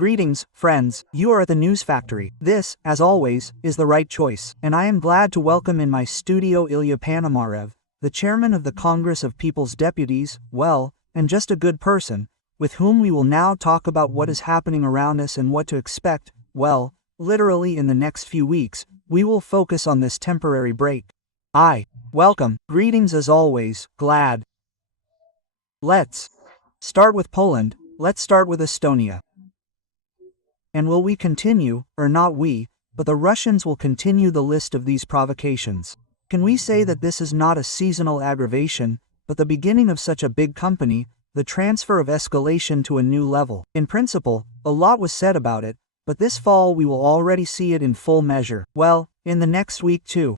Greetings, friends, you are at the News Factory. This, as always, is the right choice. And I am glad to welcome in my studio Ilya Panamarev, the chairman of the Congress of People's Deputies, well, and just a good person, with whom we will now talk about what is happening around us and what to expect, well, literally in the next few weeks. We will focus on this temporary break. Welcome, greetings as always, glad. Let's start with Poland. Let's start with Estonia. And will we continue, or not we, but the Russians will continue the list of these provocations? Can we say that this is not a seasonal aggravation, but the beginning of such a big company, the transfer of escalation to a new level? In principle, a lot was said about it, but this fall we will already see it in full measure. Well, in the next week too.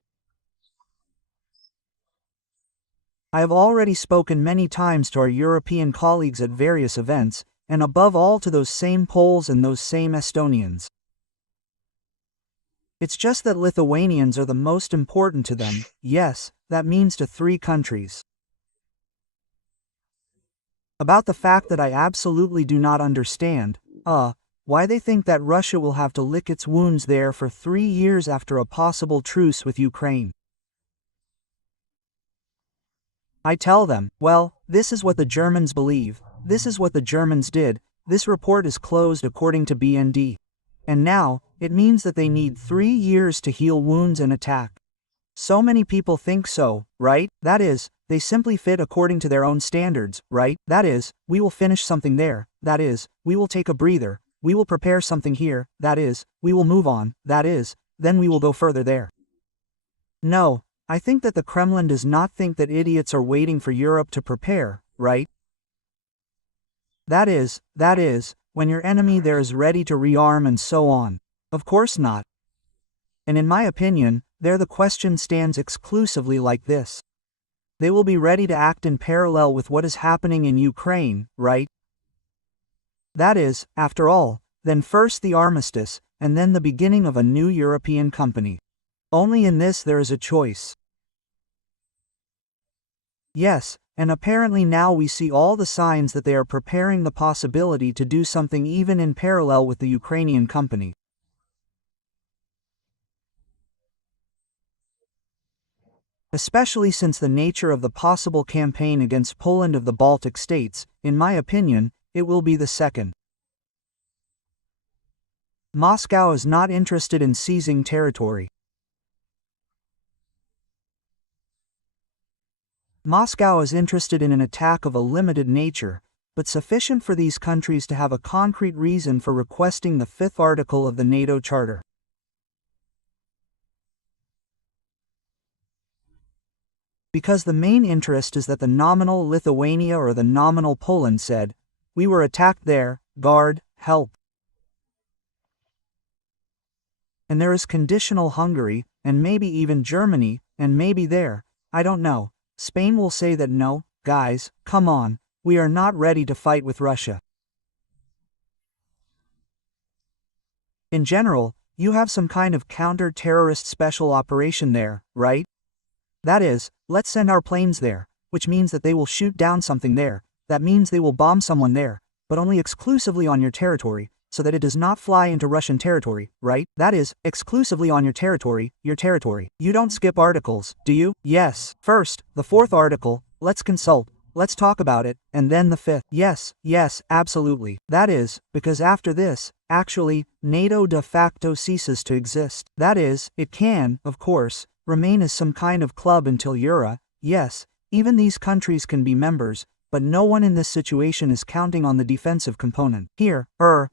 I have already spoken many times to our European colleagues at various events, and above all to those same Poles and those same Estonians. It's just that Lithuanians are the most important to them. Yes, that means to 3 countries. About the fact that I absolutely do not understand, why they think that Russia will have to lick its wounds there for 3 years after a possible truce with Ukraine. I tell them, well, this is what the Germans believe. This is what the Germans did. This report is closed according to BND. And now, it means that they need 3 years to heal wounds and attack. So many people think so, right? That is, they simply fit according to their own standards, right? That is, we will finish something there. That is, we will take a breather. We will prepare something here. That is, we will move on. That is, then we will go further there. No, I think that the Kremlin does not think that idiots are waiting for Europe to prepare, right? That is, when your enemy there is ready to rearm and so on. Of course not. And in my opinion, there the question stands exclusively like this. They will be ready to act in parallel with what is happening in Ukraine, right? That is, after all, then first the armistice, and then the beginning of a new European company. Only in this there is a choice. Yes, and apparently now we see all the signs that they are preparing the possibility to do something even in parallel with the Ukrainian company. Especially since the nature of the possible campaign against Poland of the Baltic states, in my opinion, it will be the second. Moscow is not interested in seizing territory. Moscow is interested in an attack of a limited nature, but sufficient for these countries to have a concrete reason for requesting the 5th article of the NATO Charter. Because the main interest is that the nominal Lithuania or the nominal Poland said, we were attacked there, guard, help. And there is conditional Hungary, and maybe even Germany, and maybe there, I don't know. Spain will say that no, guys, come on, we are not ready to fight with Russia. In general, you have some kind of counter-terrorist special operation there, right? That is, let's send our planes there, which means that they will shoot down something there, that means they will bomb someone there, but only exclusively on your territory, so that it does not fly into Russian territory, right? That is, exclusively on your territory. You don't skip articles, do you? Yes. First, the 4th article, let's consult, let's talk about it, and then the 5th. Yes, absolutely. That is, because after this, actually, NATO de facto ceases to exist. That is, it can, of course, remain as some kind of club until Euro. Yes, even these countries can be members, but no one in this situation is counting on the defensive component. Here,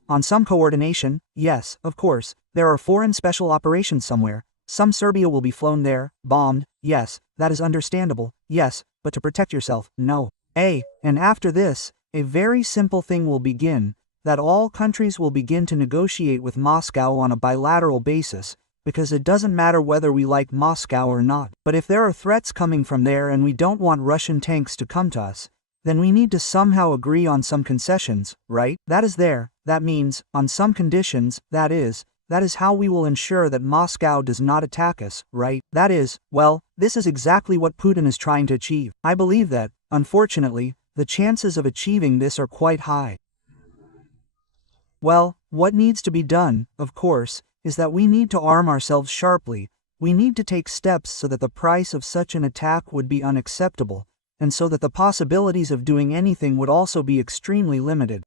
on some coordination, yes, of course, there are foreign special operations somewhere. Some Serbia will be flown there, bombed, yes, that is understandable, yes, but to protect yourself, no. And after this, a very simple thing will begin, that all countries will begin to negotiate with Moscow on a bilateral basis, because it doesn't matter whether we like Moscow or not. But if there are threats coming from there and we don't want Russian tanks to come to us, then we need to somehow agree on some concessions, right? That is there, that means, on some conditions, that is how we will ensure that Moscow does not attack us, right? That is, well, this is exactly what Putin is trying to achieve. I believe that, unfortunately, the chances of achieving this are quite high. Well, what needs to be done, of course, is that we need to arm ourselves sharply. We need to take steps so that the price of such an attack would be unacceptable, and so that the possibilities of doing anything would also be extremely limited.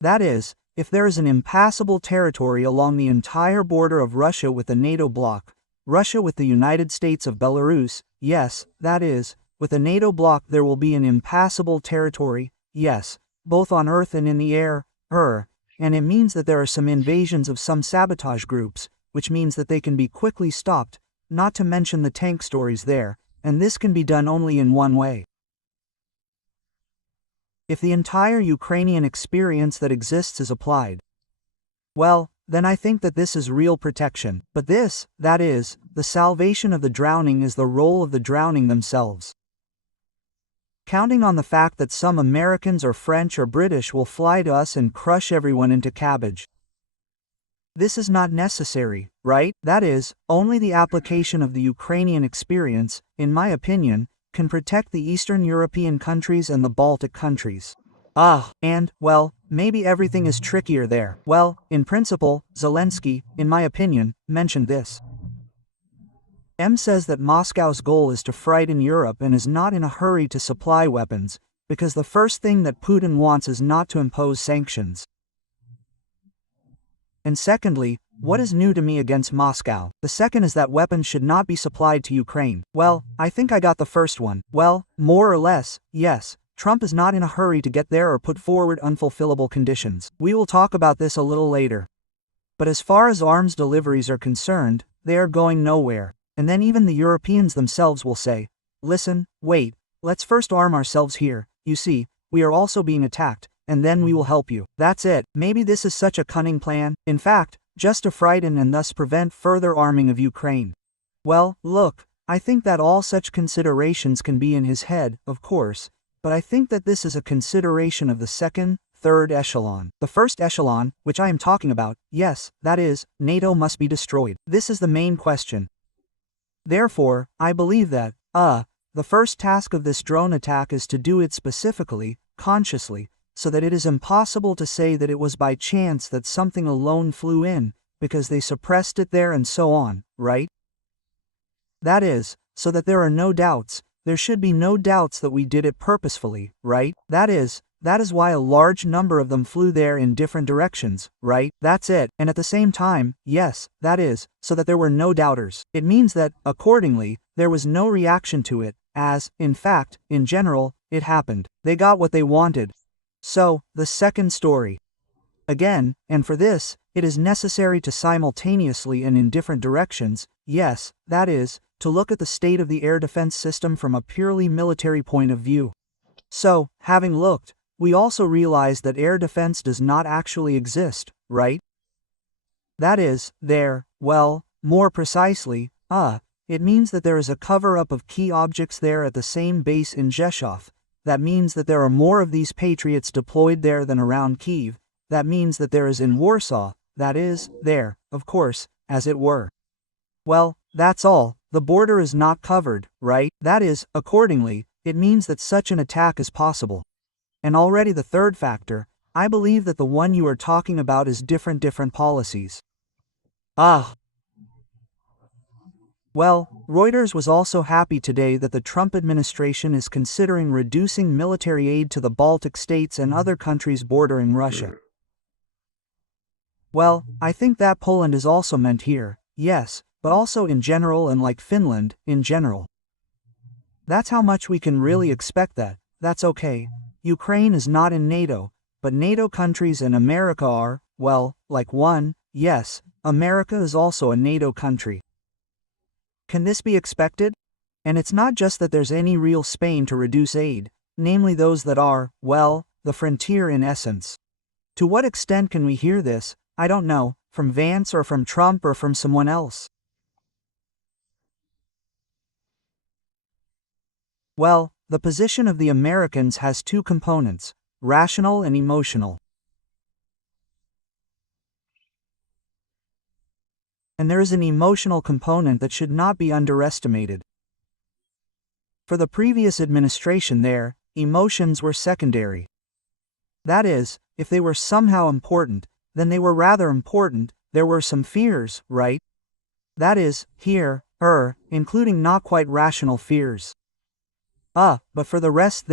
That is, if there is an impassable territory along the entire border of Russia with the NATO bloc, Russia with the United States of Belarus, yes, that is, with the NATO bloc there will be an impassable territory, yes, both on earth and in the air, and it means that there are some invasions of some sabotage groups, which means that they can be quickly stopped, not to mention the tank stories there, and this can be done only in one way. If the entire Ukrainian experience that exists is applied, well, then I think that this is real protection. But this, that is, the salvation of the drowning is the role of the drowning themselves. Counting on the fact that some Americans or French or British will fly to us and crush everyone into cabbage. This is not necessary, right? That is, only the application of the Ukrainian experience, in my opinion, can protect the Eastern European countries and the Baltic countries. And, well, maybe everything is trickier there. Well, in principle, Zelensky, in my opinion, mentioned this. M says that Moscow's goal is to frighten Europe and is not in a hurry to supply weapons, because the first thing that Putin wants is not to impose sanctions. And secondly, what is new to me against Moscow? The second is that weapons should not be supplied to Ukraine. Well, I think I got the first one. Well, more or less, yes. Trump is not in a hurry to get there or put forward unfulfillable conditions. We will talk about this a little later. But as far as arms deliveries are concerned, they are going nowhere. And then even the Europeans themselves will say, listen, wait, let's first arm ourselves here, you see, we are also being attacked, and then we will help you. That's it. Maybe this is such a cunning plan, in fact, just to frighten and thus prevent further arming of Ukraine. Well, look, I think that all such considerations can be in his head, of course, but I think that this is a consideration of the second, third echelon. The first echelon, which I am talking about, yes, that is, NATO must be destroyed. This is the main question. Therefore, I believe that, the first task of this drone attack is to do it specifically, consciously, so that it is impossible to say that it was by chance that something alone flew in, because they suppressed it there and so on, right? That is, so that there are no doubts, there should be no doubts that we did it purposefully, right? That is why a large number of them flew there in different directions, right? That's it. And at the same time, yes, that is, so that there were no doubters. It means that, accordingly, there was no reaction to it, as, in fact, in general, it happened. They got what they wanted. So, the second story. Again, and for this, it is necessary to simultaneously and in different directions, yes, that is, to look at the state of the air defense system from a purely military point of view. So, having looked, we also realize that air defense does not actually exist, right? That is, well, more precisely, it means that there is a cover-up of key objects there at the same base in Rzeszów. That means that there are more of these Patriots deployed there than around Kyiv. That means that there is in Warsaw, that is, there, of course, as it were. Well, that's all. The border is not covered, right? That is, accordingly, it means that such an attack is possible. And already the third factor, I believe that the one you are talking about is different policies. Well, Reuters was also happy today that the Trump administration is considering reducing military aid to the Baltic states and other countries bordering Russia. Well, I think that Poland is also meant here, yes, but also in general and like Finland, in general. That's how much we can really expect that, that's okay. Ukraine is not in NATO, but NATO countries and America are, well, like one, yes, America is also a NATO country. Can this be expected? And it's not just that there's any real Spain to reduce aid, namely those that are, well, the frontier in essence. To what extent can we hear this, I don't know, from Vance or from Trump or from someone else? Well, the position of the Americans has two components, rational and emotional. And there is an emotional component that should not be underestimated. For the previous administration there, emotions were secondary. That is, if they were somehow important, then they were rather important, there were some fears, right? That is, here, including not quite rational fears. But for the rest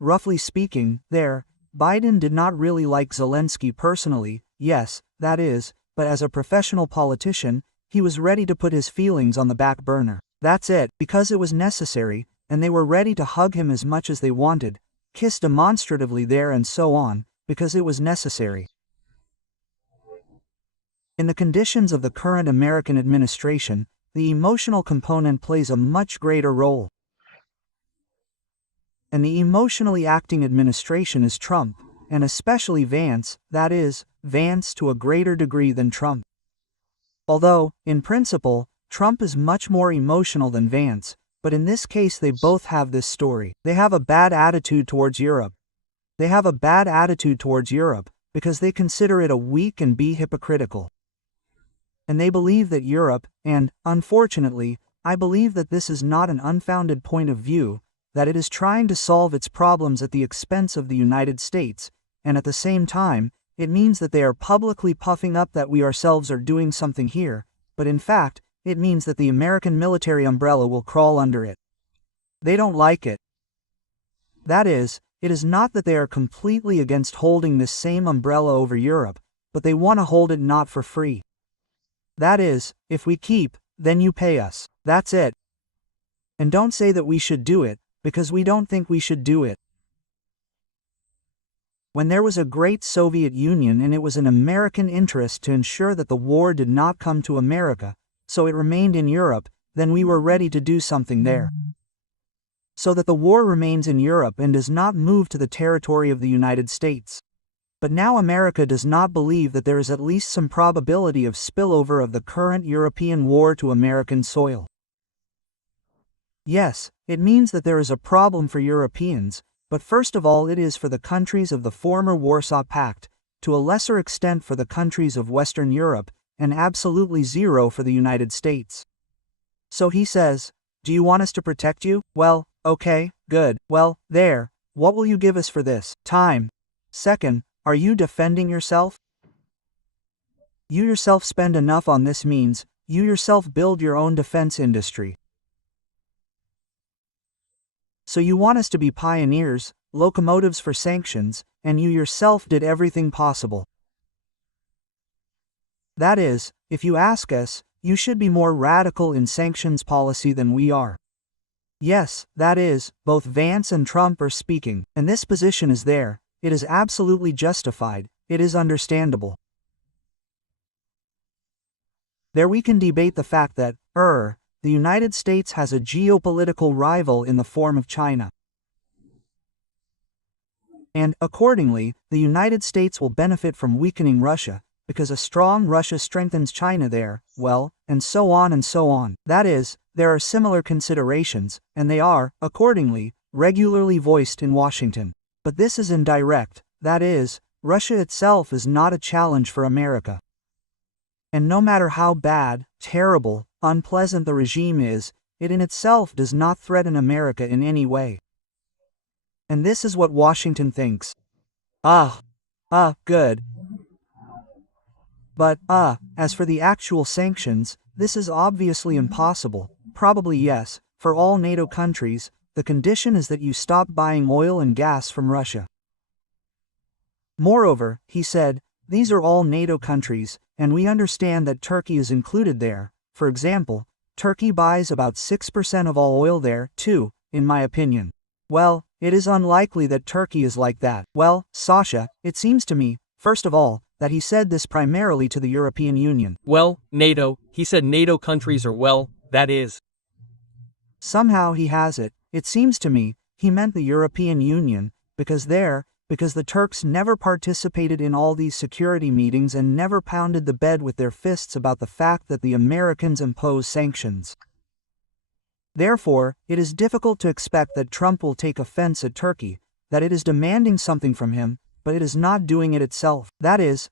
roughly speaking, Biden did not really like Zelensky personally, yes, that is, but as a professional politician, he was ready to put his feelings on the back burner. That's it, because it was necessary, and they were ready to hug him as much as they wanted, kiss demonstratively there and so on, because it was necessary. In the conditions of the current American administration, the emotional component plays a much greater role. And the emotionally acting administration is Trump, and especially Vance, that is, Vance to a greater degree than Trump. Although, in principle, Trump is much more emotional than Vance, but in this case they both have this story. They have a bad attitude towards Europe. They have a bad attitude towards Europe, because they consider it a weak and be hypocritical. And they believe that Europe, and, unfortunately, I believe that this is not an unfounded point of view, that it is trying to solve its problems at the expense of the United States, and at the same time, it means that they are publicly puffing up that we ourselves are doing something here, but in fact, it means that the American military umbrella will crawl under it. They don't like it. That is, it is not that they are completely against holding this same umbrella over Europe, but they want to hold it not for free. That is, if we keep, then you pay us. That's it. And don't say that we should do it, because we don't think we should do it. When there was a great Soviet Union and it was an American interest to ensure that the war did not come to America, so it remained in Europe, then we were ready to do something there. So that the war remains in Europe and does not move to the territory of the United States. But now America does not believe that there is at least some probability of spillover of the current European war to American soil. Yes, it means that there is a problem for Europeans, but first of all it is for the countries of the former Warsaw Pact, to a lesser extent for the countries of Western Europe, and absolutely zero for the United States. So he says, do you want us to protect you? Well, okay, good, well, there, what will you give us for this? Time. Second, are you defending yourself? You yourself spend enough on this means, you yourself build your own defense industry. So you want us to be pioneers, locomotives for sanctions, and you yourself did everything possible. That is, if you ask us, you should be more radical in sanctions policy than we are. Yes, that is, both Vance and Trump are speaking, and this position is there, it is absolutely justified, it is understandable. There we can debate the fact that, the United States has a geopolitical rival in the form of China. And, accordingly, the United States will benefit from weakening Russia, because a strong Russia strengthens China there, well, and so on and so on. That is, there are similar considerations, and they are, accordingly, regularly voiced in Washington. But this is indirect, that is, Russia itself is not a challenge for America. And no matter how bad, terrible, unpleasant the regime is, it in itself does not threaten America in any way. And this is what Washington thinks. Good. But, as for the actual sanctions, this is obviously impossible, probably yes, for all NATO countries, the condition is that you stop buying oil and gas from Russia. Moreover, he said, these are all NATO countries, and we understand that Turkey is included there. For example, Turkey buys about 6% of all oil there, too, in my opinion. Well, it is unlikely that Turkey is like that. Well, Sasha, it seems to me, first of all, that he said this primarily to the European Union. Well, NATO, he said NATO countries are well, that is. Somehow he has it, it seems to me, he meant the European Union, because the Turks never participated in all these security meetings and never pounded the bed with their fists about the fact that the Americans impose sanctions. Therefore, it is difficult to expect that Trump will take offense at Turkey, that it is demanding something from him, but it is not doing it itself. That is,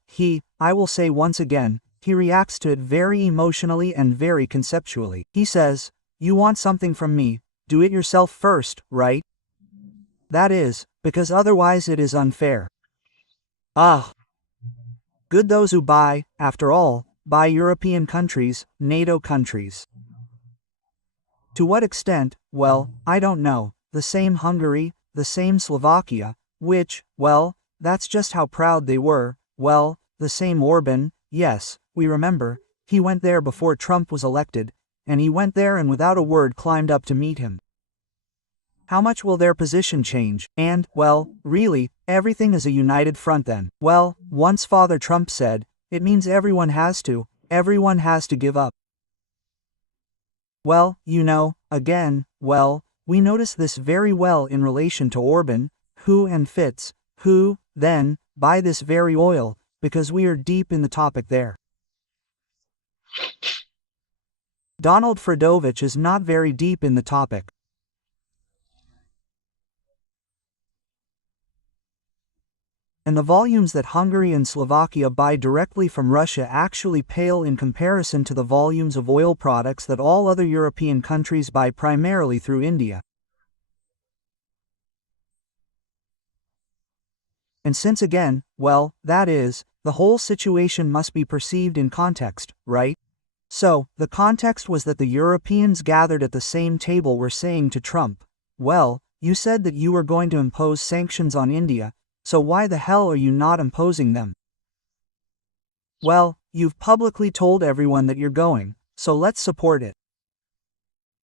I will say once again, he reacts to it very emotionally and very conceptually. He says, you want something from me, do it yourself first, right? That is, because otherwise it is unfair. Ah! Good those who buy, after all, buy European countries, NATO countries. To what extent, well, I don't know, the same Hungary, the same Slovakia, which, well, that's just how proud they were, well, the same Orban, yes, we remember, he went there before Trump was elected, and he went there and without a word climbed up to meet him. How much will their position change? And, well, really, everything is a united front then. Well, once Father Trump said, it means everyone has to give up. Well, you know, again, well, we notice this very well in relation to Orban, who and Fitz, who, then, buy this very oil, because we are deep in the topic there. Donald Fredovich is not very deep in the topic. And the volumes that Hungary and Slovakia buy directly from Russia actually pale in comparison to the volumes of oil products that all other European countries buy primarily through India. And since again, well, that is, the whole situation must be perceived in context, right? So, the context was that the Europeans gathered at the same table were saying to Trump, well, you said that you were going to impose sanctions on India, so why the hell are you not imposing them? Well, you've publicly told everyone that you're going, so let's support it.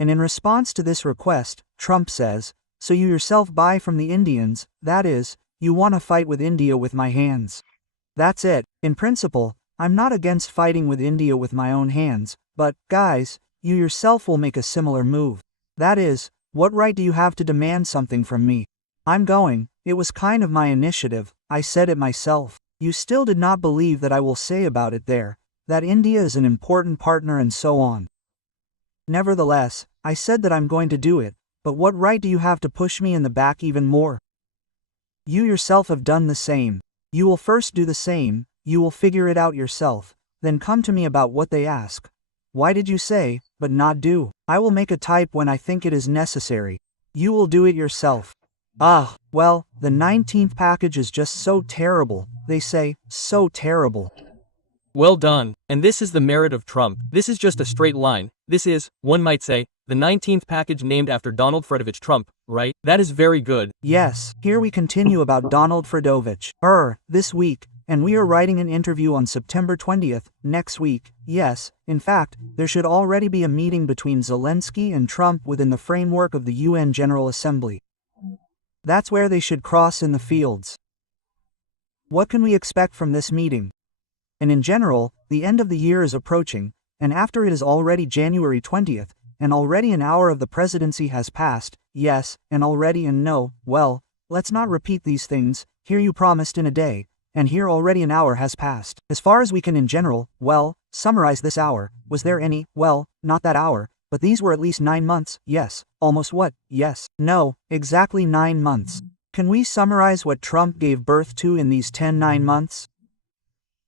And in response to this request, Trump says, so you yourself buy from the Indians, that is, you want to fight with India with my hands. That's it. In principle, I'm not against fighting with India with my own hands, but, guys, you yourself will make a similar move. That is, what right do you have to demand something from me? I'm going, it was kind of my initiative, I said it myself. You still did not believe that I will say about it there, that India is an important partner and so on. Nevertheless, I said that I'm going to do it, but what right do you have to push me in the back even more? You yourself have done the same. You will first do the same, you will figure it out yourself, then come to me about what they ask. Why did you say, but not do? I will make a type when I think it is necessary. You will do it yourself. Ah, well, the 19th package is just so terrible, they say, so terrible. Well done, and this is the merit of Trump. This is just a straight line. This is, one might say, the 19th package named after Donald Fredovich Trump, right? That is very good. Yes, here we continue about Donald Fredovich. This week, and we are writing an interview on September 20th, next week. Yes, in fact, there should already be a meeting between Zelensky and Trump within the framework of the UN General Assembly. That's where they should cross in the fields. What can we expect from this meeting? And in general, the end of the year is approaching, and after it is already January 20th, and already an hour of the presidency has passed, yes, and already and no, well, let's not repeat these things, here you promised in a day, and here already an hour has passed. As far as we can in general, well, summarize this hour, was there any, well, not that hour, but these were at least 9 months, yes, almost what, yes, no, exactly 9 months. Can we summarize what Trump gave birth to in these 9 months?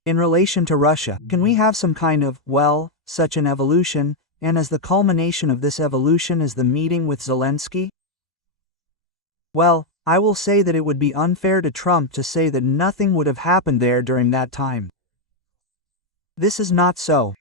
In relation to Russia, can we have some kind of, well, such an evolution, and as the culmination of this evolution is the meeting with Zelensky? Well, I will say that it would be unfair to Trump to say that nothing would have happened there during that time. This is not so.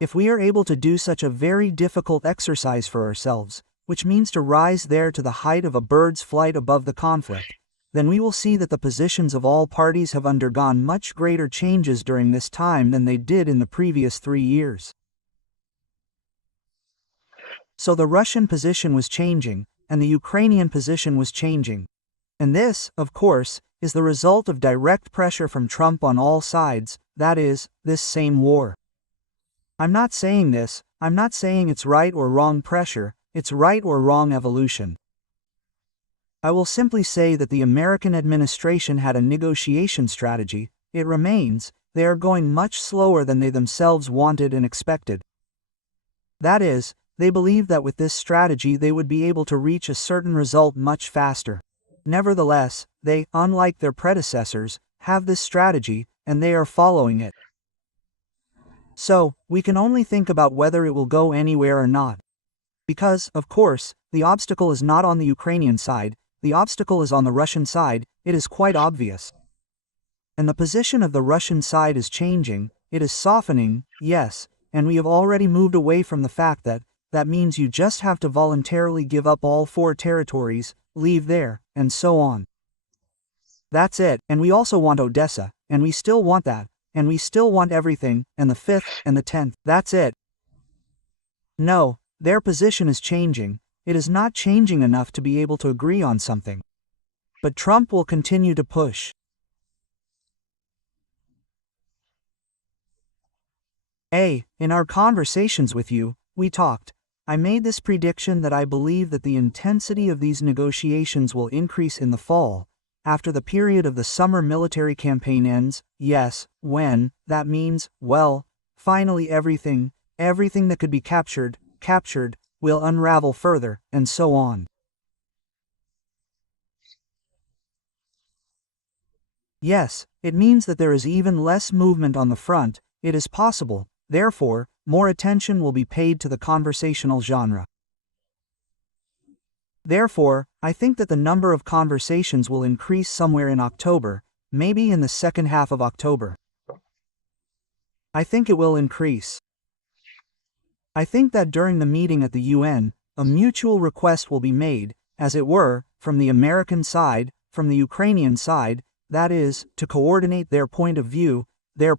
If we are able to do such a very difficult exercise for ourselves, which means to rise there to the height of a bird's flight above the conflict, then we will see that the positions of all parties have undergone much greater changes during this time than they did in the previous 3 years. So the Russian position was changing, and the Ukrainian position was changing. And this, of course, is the result of direct pressure from Trump on all sides, that is, this same war. I'm not saying this, I'm not saying it's right or wrong pressure, it's right or wrong evolution. I will simply say that the American administration had a negotiation strategy, it remains, they are going much slower than they themselves wanted and expected. That is, they believed that with this strategy they would be able to reach a certain result much faster. Nevertheless, they, unlike their predecessors, have this strategy, and they are following it. So, we can only think about whether it will go anywhere or not. Because, of course, the obstacle is not on the Ukrainian side, the obstacle is on the Russian side, it is quite obvious. And the position of the Russian side is changing, it is softening, yes, and we have already moved away from the fact that that means you just have to voluntarily give up all 4 territories, leave there, and so on. That's it, and we also want Odessa, and we still want that, and we still want everything, and the 5th, and the 10th, that's it. No, their position is changing, it is not changing enough to be able to agree on something. But Trump will continue to push. In our conversations with you, we talked. I made this prediction that I believe that the intensity of these negotiations will increase in the fall, after the period of the summer military campaign ends, yes, when, that means, well, finally everything that could be captured, will unravel further, and so on. Yes, it means that there is even less movement on the front, it is possible, therefore, more attention will be paid to the conversational genre. Therefore, I think that the number of conversations will increase somewhere in October, maybe in the second half of October. I think it will increase. I think that during the meeting at the UN, a mutual request will be made, as it were, from the American side, from the Ukrainian side, that is, to coordinate their point of view, their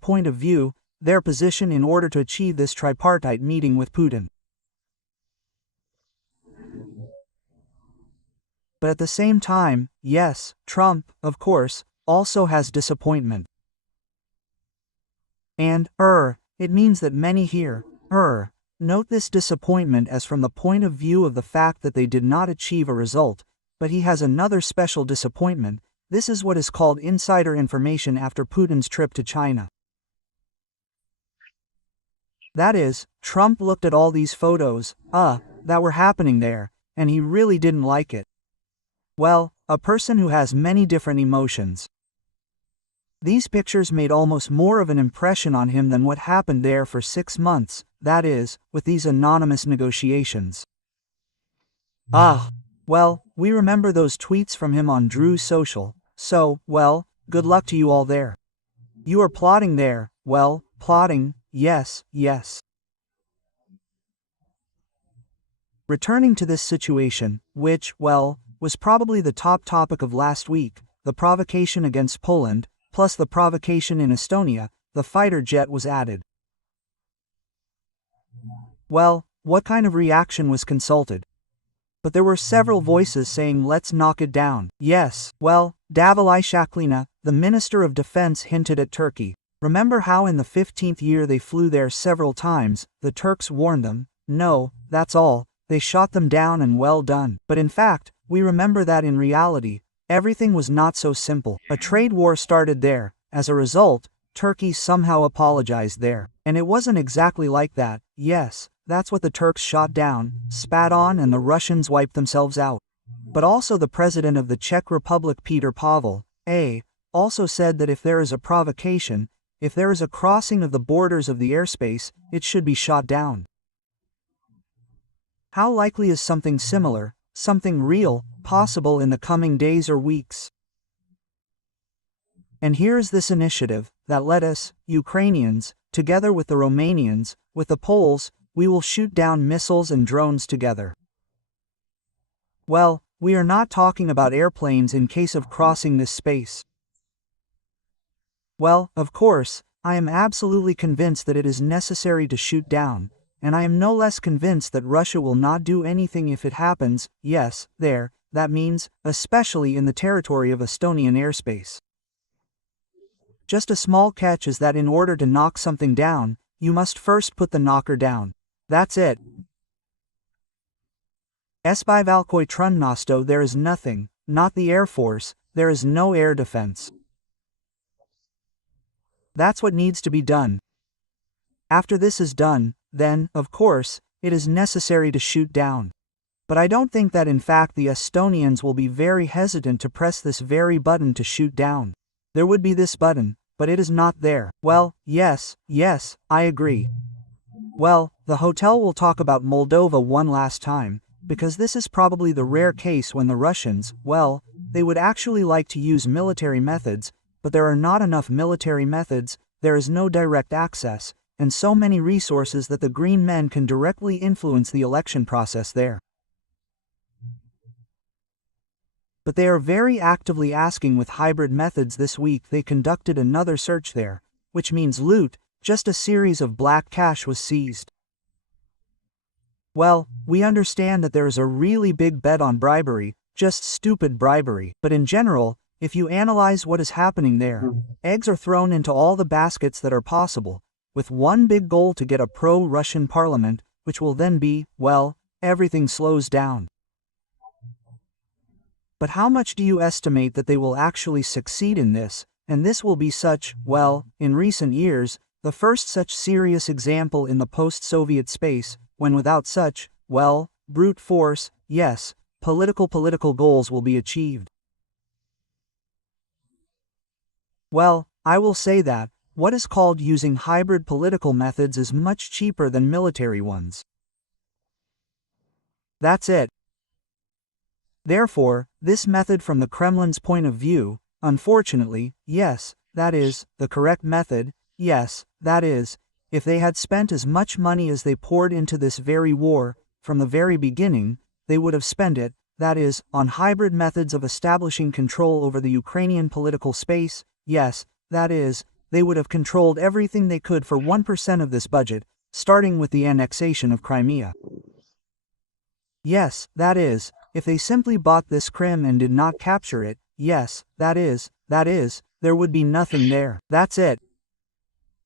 position in order to achieve this tripartite meeting with Putin. But at the same time, yes, Trump, of course, also has disappointment. And, it means that many here, note this disappointment as from the point of view of the fact that they did not achieve a result, but he has another special disappointment. This is what is called insider information after Putin's trip to China. That is, Trump looked at all these photos, that were happening there, and he really didn't like it. Well, a person who has many different emotions. These pictures made almost more of an impression on him than what happened there for 6 months, that is, with these anonymous negotiations. Well, we remember those tweets from him on Drew's social, so, well, good luck to you all there. You are plotting there, well, plotting, yes. Returning to this situation, which, well, was probably the top topic of last week, the provocation against Poland, plus the provocation in Estonia, the fighter jet was added. Well, what kind of reaction was consulted? But there were several voices saying let's knock it down. Yes, well, Davile Shaklina, the Minister of Defense, hinted at Turkey. Remember how in the 15th year they flew there several times, the Turks warned them, no, that's all, they shot them down and well done. But in fact, we remember that in reality, everything was not so simple. A trade war started there. As a result, Turkey somehow apologized there. And it wasn't exactly like that. Yes, that's what the Turks shot down, spat on, and the Russians wiped themselves out. But also the president of the Czech Republic, Petr Pavel, also said that if there is a provocation, if there is a crossing of the borders of the airspace, it should be shot down. How likely is something similar, something real, possible in the coming days or weeks? And here is this initiative, that let us, Ukrainians, together with the Romanians, with the Poles, we will shoot down missiles and drones together. Well, we are not talking about airplanes in case of crossing this space. Well, of course, I am absolutely convinced that it is necessary to shoot down, and I am no less convinced that Russia will not do anything if it happens, yes, there, that means, especially in the territory of Estonian airspace. Just a small catch is that in order to knock something down, you must first put the knocker down. That's it. By Valkoi Trunnosto there is nothing, not the Air Force, there is no air defense. That's what needs to be done. After this is done, then, of course, it is necessary to shoot down. But I don't think that in fact the Estonians will be very hesitant to press this very button to shoot down. There would be this button, but it is not there. Well, yes, I agree. Well, the hotel will talk about Moldova one last time, because this is probably the rare case when the Russians, well, they would actually like to use military methods, but there are not enough military methods, there is no direct access, and so many resources that the Green Men can directly influence the election process there. But they are very actively asking with hybrid methods. This week they conducted another search there, which means loot, just a series of black cash was seized. Well, we understand that there is a really big bet on bribery, just stupid bribery, but in general, if you analyze what is happening there, eggs are thrown into all the baskets that are possible, with one big goal to get a pro-Russian parliament, which will then be, well, everything slows down. But how much do you estimate that they will actually succeed in this? And this will be such, well, in recent years, the first such serious example in the post-Soviet space, when without such, well, brute force, yes, political goals will be achieved. Well, I will say that, what is called using hybrid political methods is much cheaper than military ones. That's it. Therefore, this method from the Kremlin's point of view, unfortunately, yes, that is, the correct method, yes, that is, if they had spent as much money as they poured into this very war, from the very beginning, they would have spent it, that is, on hybrid methods of establishing control over the Ukrainian political space, yes, that is, they would have controlled everything they could for 1% of this budget, starting with the annexation of Crimea. Yes, that is, if they simply bought this Crim and did not capture it, yes, that is, there would be nothing there. That's it.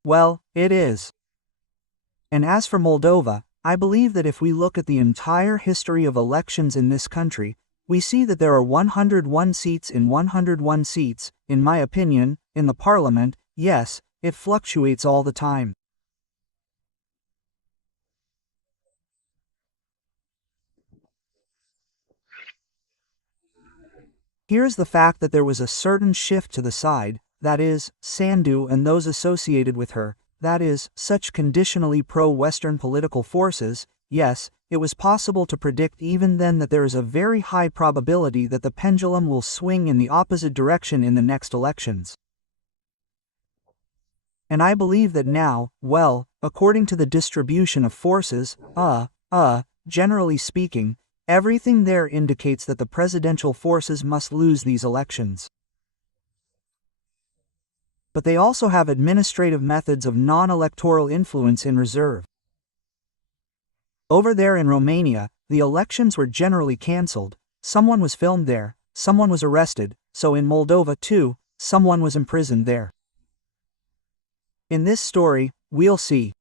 Well, it is. And as for Moldova, I believe that if we look at the entire history of elections in this country, we see that there are 101 seats in 101 seats, in my opinion, in the parliament. Yes, it fluctuates all the time. Here's the fact that there was a certain shift to the side, that is, Sandu and those associated with her, that is, such conditionally pro-Western political forces. Yes, it was possible to predict even then that there is a very high probability that the pendulum will swing in the opposite direction in the next elections. And I believe that now, well, according to the distribution of forces, generally speaking, everything there indicates that the presidential forces must lose these elections. But they also have administrative methods of non-electoral influence in reserve. Over there in Romania, the elections were generally cancelled, someone was filmed there, someone was arrested, so in Moldova too, someone was imprisoned there. In this story, we'll see.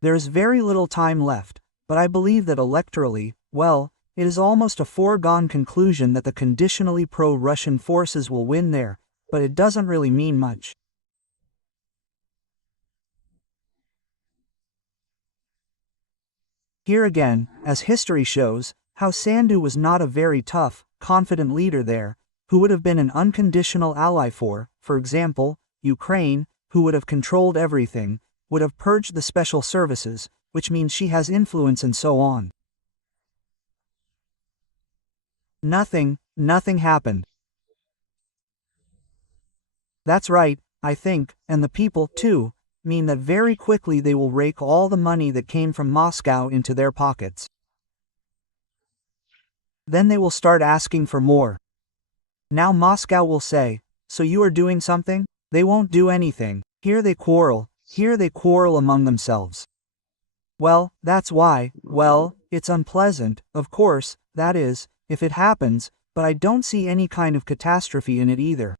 There is very little time left, but I believe that electorally, well, it is almost a foregone conclusion that the conditionally pro-Russian forces will win there, but it doesn't really mean much. Here again, as history shows, how Sandu was not a very tough, confident leader there, who would have been an unconditional ally for example, Ukraine, who would have controlled everything, would have purged the special services, which means she has influence and so on. Nothing happened. That's right, I think, and the people, too, mean that very quickly they will rake all the money that came from Moscow into their pockets. Then they will start asking for more. Now Moscow will say, "So you are doing something?" They won't do anything. Here they quarrel among themselves. Well, that's why, well, it's unpleasant, of course, that is, if it happens, but I don't see any kind of catastrophe in it either.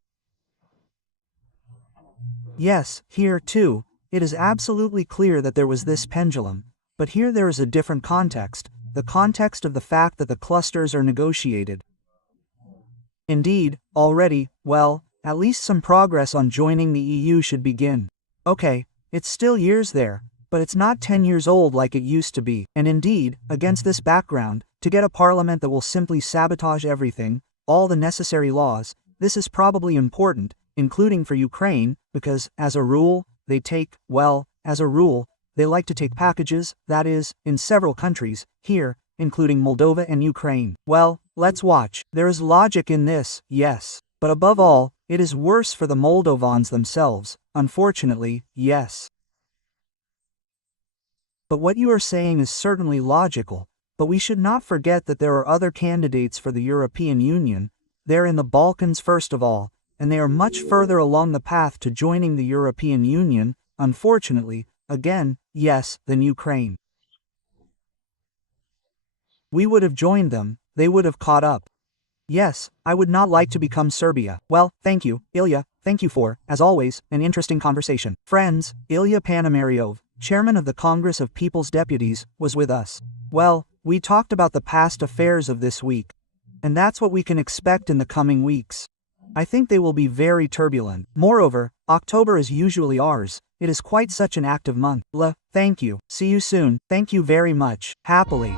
Yes, here, too, it is absolutely clear that there was this pendulum, but here there is a different context, the context of the fact that the clusters are negotiated. Indeed, already, well, at least some progress on joining the EU should begin. Okay, it's still years there, but it's not 10 years old like it used to be, and indeed, against this background, to get a parliament that will simply sabotage everything, all the necessary laws, this is probably important, including for Ukraine, because, as a rule, they take, well, as a rule, they like to take packages, that is, in several countries, here, including Moldova and Ukraine. Well, let's watch. There is logic in this, yes. But above all, it is worse for the Moldovans themselves, unfortunately, yes. But what you are saying is certainly logical, but we should not forget that there are other candidates for the European Union. They're in the Balkans first of all, and they are much further along the path to joining the European Union, unfortunately, again, yes, than Ukraine. We would have joined them, they would have caught up. Yes, I would not like to become Serbia. Well, thank you, Ilya, thank you for, as always, an interesting conversation. Friends, Ilya Panomaryov, chairman of the Congress of People's Deputies, was with us. Well, we talked about the past affairs of this week. And that's what we can expect in the coming weeks. I think they will be very turbulent. Moreover, October is usually ours. It is quite such an active month. Thank you. See you soon. Thank you very much. Happily.